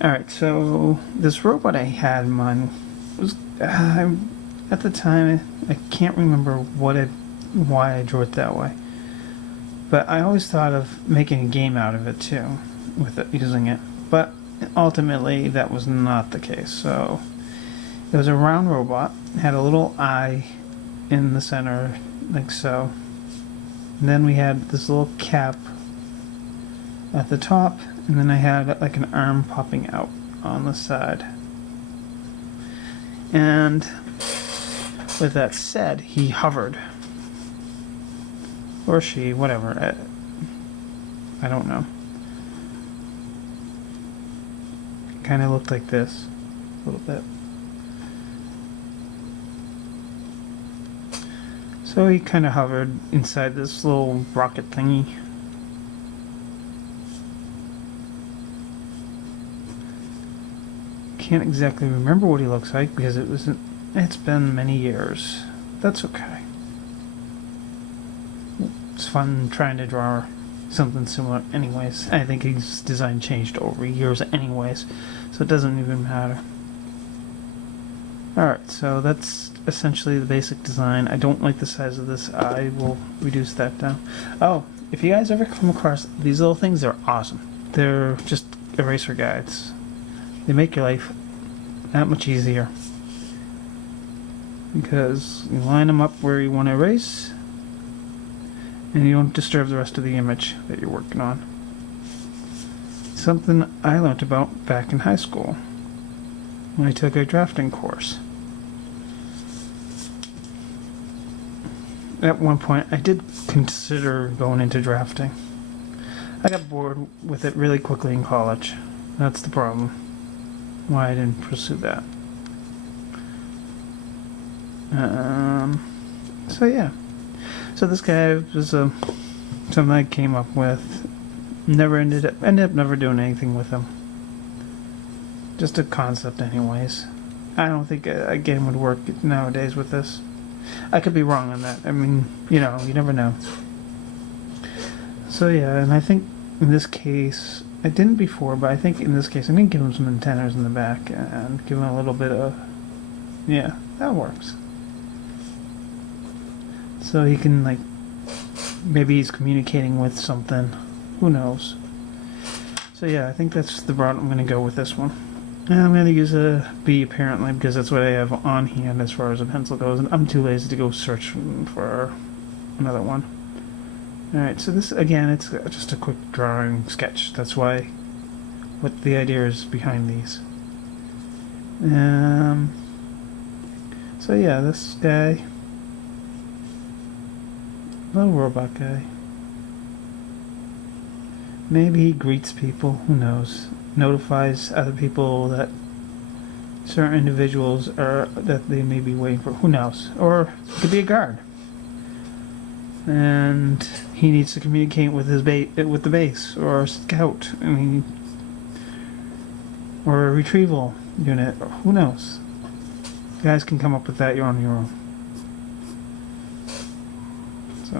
Alright, so this robot I had in mind was, at the time, I can't remember why I drew it that way. But I always thought of making a game out of it too, with it, using it. But ultimately, that was not the case. So it was a round robot, had a little eye in the center, like so. And then we had this little cap at the top, and then I had like an arm popping out on the side. And with that said, he hovered. Or she, whatever. I don't know. Kind of looked like this, a little bit. So he kind of hovered inside this little rocket thingy. Can't exactly remember what he looks like because it's been many years. That's okay. It's fun trying to draw something similar anyways. I think his design changed over years anyways, so it doesn't even matter. Alright, so that's essentially the basic design. I don't like the size of this. I will reduce that down. Oh, if you guys ever come across these little things, they're awesome. They're just eraser guides. They make your life that much easier. Because you line them up where you want to erase, and you don't disturb the rest of the image that you're working on. Something I learned about back in high school when I took a drafting course. At one point, I did consider going into drafting. I got bored with it really quickly in college. That's the problem. Why I didn't pursue that. So yeah. So this guy was something I came up with. Ended up never doing anything with him. Just a concept anyways. I don't think a game would work nowadays with this. I could be wrong on that. I mean, you never know. So yeah, and I think in this case, I didn't before, but I think in this case I'm going to give him some antennas in the back and give him a little bit of, yeah, that works. So he can, like, maybe he's communicating with something. Who knows? So yeah, I think that's the route I'm going to go with this one. And I'm going to use a B apparently because that's what I have on hand as far as a pencil goes, and I'm too lazy to go search for another one. Alright, so this, again, it's just a quick drawing sketch. That's what the idea is behind these. So yeah, this guy, little robot guy. Maybe he greets people, who knows. Notifies other people that certain individuals that they may be waiting for, who knows. Or it could be a guard. And he needs to communicate with with the base, or a scout, or a retrieval unit, or who knows. You guys can come up with that on your own. So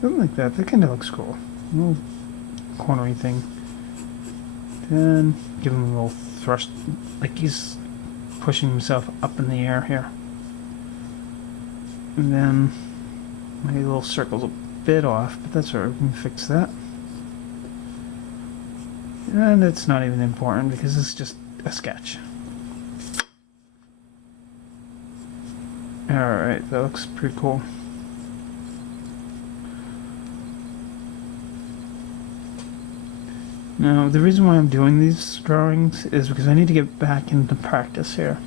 something like that. That kind of looks cool. A little cornery thing. Then give him a little thrust, like he's pushing himself up in the air here. And then my little circle's a bit off, but that's alright, we can fix that. And it's not even important because it's just a sketch. Alright, that looks pretty cool. Now, the reason why I'm doing these drawings is because I need to get back into practice here.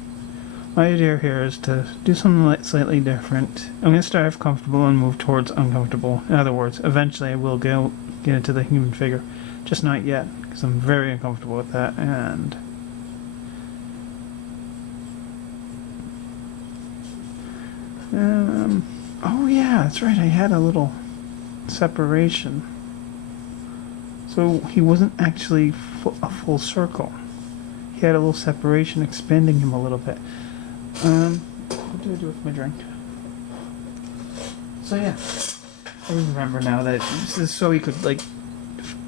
My idea here is to do something slightly different. I'm going to start off comfortable and move towards uncomfortable. In other words, eventually I will get into the human figure. Just not yet, because I'm very uncomfortable with that. And oh yeah, that's right, I had a little separation. So he wasn't actually a full circle. He had a little separation, expanding him a little bit. What do I do with my drink? So yeah, I remember now that this is so he could, like,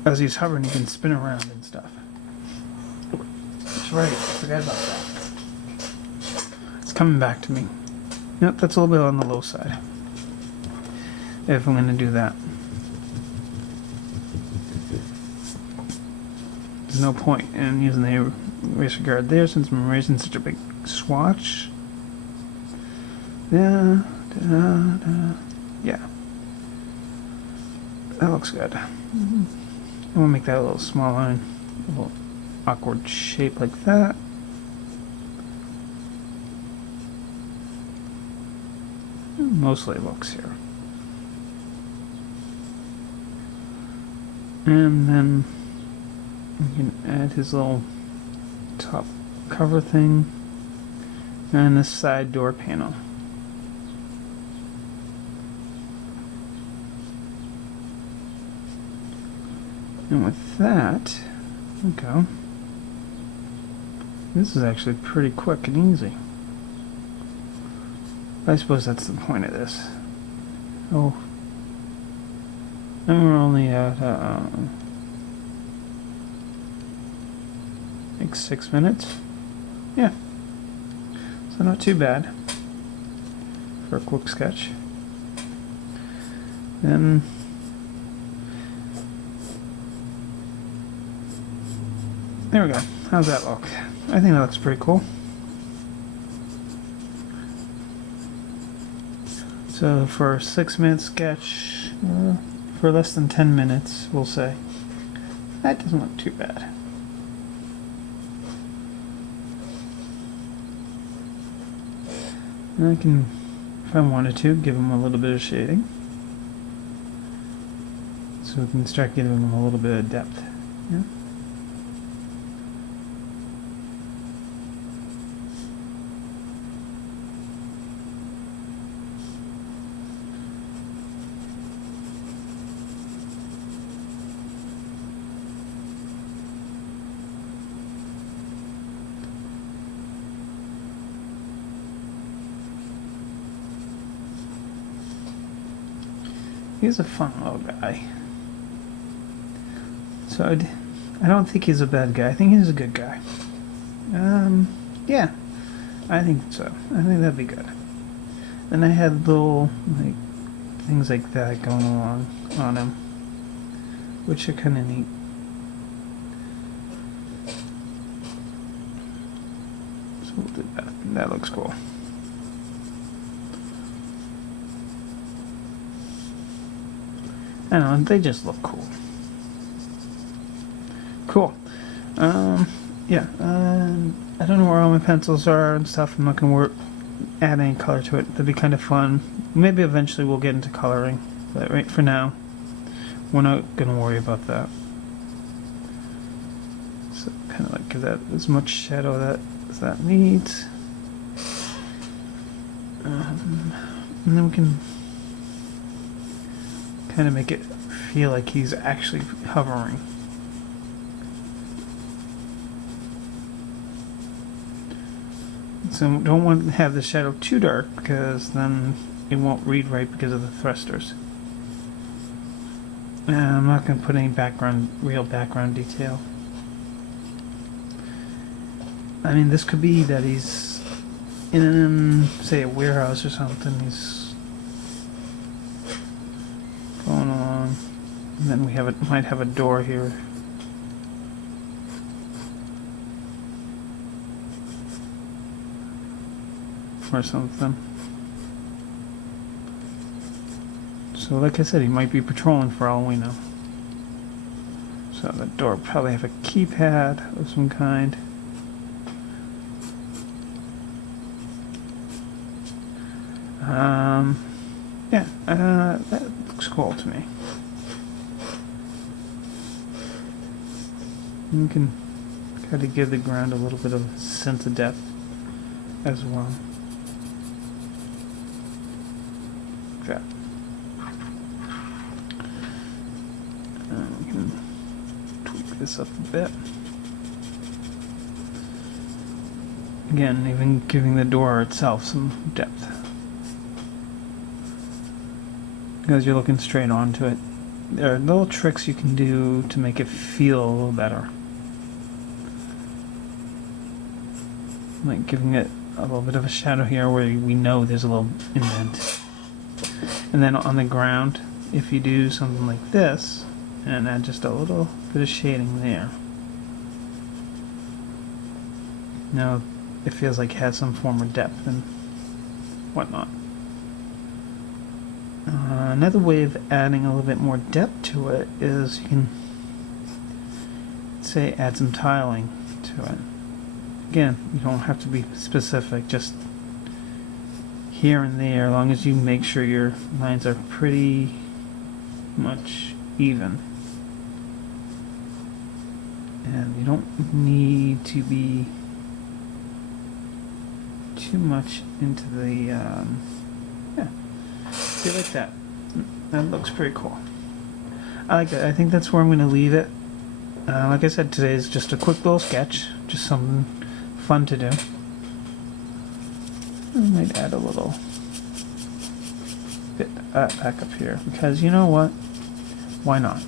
as he's hovering, he can spin around and stuff. That's right, I forgot about that. It's coming back to me. Yep, that's a little bit on the low side. If I'm going to do that. There's no point in using the eraser guard there since I'm erasing such a big swatch. Yeah. Yeah. That looks good. I want to make that a little smaller and a little awkward shape like that. Mostly looks here. And then we can add his little top cover thing and this side door panel. And with that, there we go. This is actually pretty quick and easy. I suppose that's the point of this. Oh. And we're only at, like 6 minutes. Yeah. So not too bad for a quick sketch. Then there we go. How's that look? I think that looks pretty cool. So for a 6-minute sketch, for less than 10 minutes, we'll say, that doesn't look too bad. And I can, if I wanted to, give him a little bit of shading. So we can start giving him a little bit of depth. Yeah. He's a fun little guy. So I don't think he's a bad guy. I think he's a good guy. Yeah, I think so. I think that'd be good. Then I had little like things like that going along on him, which are kind of neat. So we'll do that. That looks cool. I don't know, they just look cool. Cool. Yeah, I don't know where all my pencils are and stuff. I'm not going to add any color to it. That'd be kind of fun. Maybe eventually we'll get into coloring. But right for now, we're not going to worry about that. So kind of like give that as much shadow as that needs. And then we can kind of make it feel like he's actually hovering. So don't want to have the shadow too dark because then it won't read right because of the thrusters. And I'm not going to put any real background detail. I mean, this could be that he's in, say, a warehouse or something. He's going along, and then we might have a door here. Or something. So like I said, he might be patrolling for all we know. So the door will probably have a keypad of some kind. Yeah, that looks cool to me. You can kind of give the ground a little bit of a sense of depth as well. That. We can tweak this up a bit. Again, even giving the door itself some depth. Because you're looking straight onto it. there are little tricks you can do to make it feel a little better. Like giving it a little bit of a shadow here where we know there's a little indent. And then on the ground, if you do something like this, and add just a little bit of shading there. Now it feels like it has some form of depth and whatnot. Another way of adding a little bit more depth to it is you can, say, add some tiling to it. Again, you don't have to be specific, just here and there, as long as you make sure your lines are pretty much even. And you don't need to be too much into the, yeah, see, like that. That looks pretty cool. I like that. I think that's where I'm going to leave it. Like I said, today is just a quick little sketch, just something fun to do. I might add a little bit back up here, because you know what? Why not?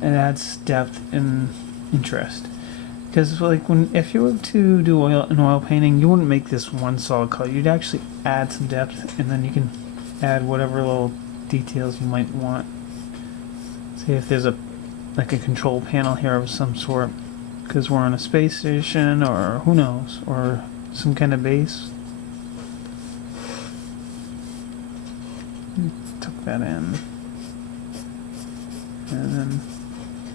It adds depth and interest. Because like if you were to do an oil painting, you wouldn't make this one solid color. You'd actually add some depth, and then you can add whatever little details you might want. Say if there's a control panel here of some sort, because we're on a space station, or who knows, or some kind of base. Tuck that in, and then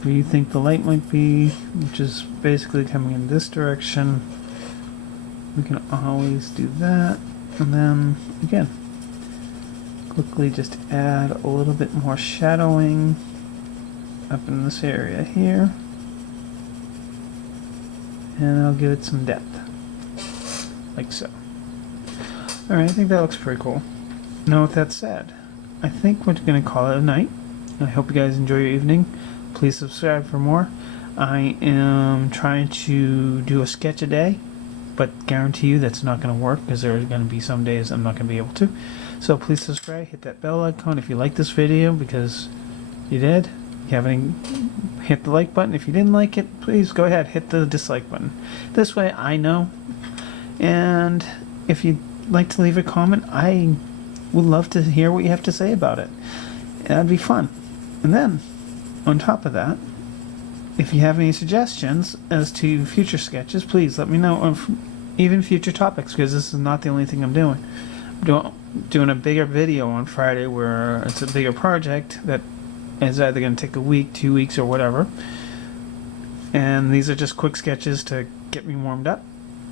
where you think the light might be, which is basically coming in this direction, we can always do that. And then again, quickly just add a little bit more shadowing up in this area here, and I'll give it some depth, like so. Alright, I think that looks pretty cool. Now with that said, I think we're going to call it a night. I hope you guys enjoy your evening. Please subscribe for more. I am trying to do a sketch a day, but guarantee you that's not going to work, because there are going to be some days I'm not going to be able to. So please subscribe, hit that bell icon if you like this video, because you did. You haven't hit the like button. If you didn't like it, please go ahead, hit the dislike button. This way I know. And if you'd like to leave a comment, I would love to hear what you have to say about it. That'd be fun. And then, on top of that, if you have any suggestions as to future sketches, please let me know, or even future topics, because this is not the only thing I'm doing. I'm doing a bigger video on Friday where it's a bigger project that is either going to take a week, 2 weeks, or whatever. And these are just quick sketches to get me warmed up,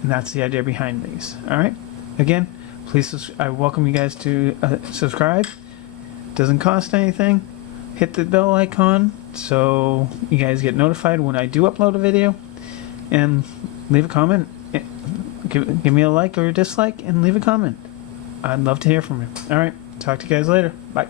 and that's the idea behind these. Alright? Again, please, I welcome you guys to subscribe. Doesn't cost anything. Hit the bell icon so you guys get notified when I do upload a video, and leave a comment. Give me a like or a dislike, and leave a comment. I'd love to hear from you. Alright, talk to you guys later. Bye.